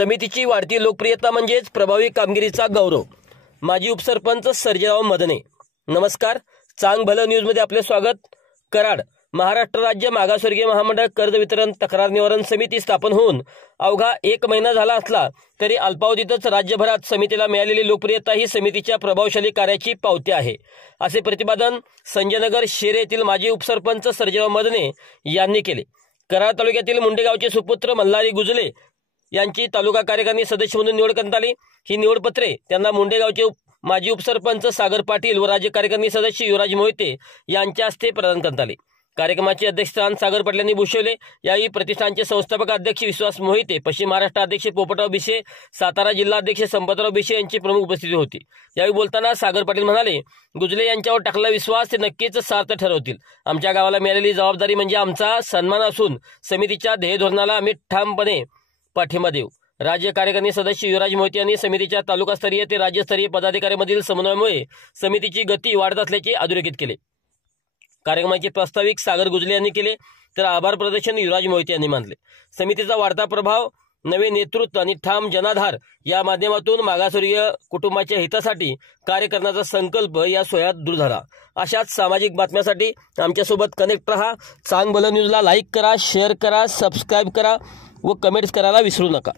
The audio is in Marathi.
समितीची वाढती लोकप्रियता म्हणजेच प्रभावी कामगिरीचा गौरव। माजी उपसरपंच सर्जेराव मदने। नमस्कार, चांग भलं न्यूज मध्ये आपले स्वागत। कराड महाराष्ट्र राज्य मागासवर्गीय महामंडळ कर्ज वितरण तक्रार निवारण समिती स्थापन होऊन अवघा 1 महिना झाला असला तरी अल्पावधीतच राज्यभरात समितीला मिळालेली लोकप्रियता ही समितीच्या प्रभावशाली कार्याची पावती आहे, असे प्रतिपादन संजयनगर शेरे येथील माजी उपसरपंच सर्जेराव मदने यांनी केले। कराड तालुक्यातील मुंडे गावचे सुपुत्र मल्हारी गुजले यांची तालुका कार्यकारिणी सदस्य म्हणून निवड करण्यात आली। ही निवडपत्रे त्यांना मुंडे गावचे माजी उपसरपंच सागर पाटील व राज्य कार्यकारिणी सदस्य युवराज मोहिते यांच्या हस्ते प्रदान करण्यात आले। कार्यक्रमाचे अध्यक्षस्थान सागर पाटील यांनी भूषवले। यावेळी प्रतिष्ठानचे संस्थापक अध्यक्ष विश्वास मोहिते, पश्चिम महाराष्ट्र अध्यक्ष पोपटराव बिशे, सातारा जिल्हा अध्यक्ष संपतराव बिशे यांची प्रमुख उपस्थिती होती। यावेळी बोलताना सागर पाटील म्हणाले, गुजले यांच्यावर टाकलेला विश्वास ते नक्कीच सार्थ ठरवतील। आमच्या गावाला मिळालेली जबाबदारी म्हणजे आमचा सन्मान असून समितीच्या ध्येय धोरणाला आम्ही ठामपणे पाठिंबा देऊ। राज्य कार्यकारिणी सदस्य युवराज मोहिते यांनी समितीच्या तालुकास्तरीय ते राज्यस्तरीय पदाधिकाऱ्यांमधील समन्वयामुळे समितीची गती वाढत असल्याचे अधोरेखित केले। कार्यक्रमाचे प्रास्ताविक सागर गुजले यांनी केले, तर आभार प्रदर्शन युवराज मोहिते यांनी मानले। समितीचा वाढता प्रभाव, नवे नेतृत्व आणि ठाम जनाधार या माध्यमातून मागासवर्गीय कुटुंबाच्या हितासाठी कार्य करण्याचा संकल्प या सोहळ्यात दूर झाला। अशाच सामाजिक बातम्यांसाठी आमच्यासोबत कनेक्ट रहा। चांग भलं न्यूजला लाईक करा, शेअर करा, सबस्क्राईब करा व कमेंट्स करायला विसरू नका।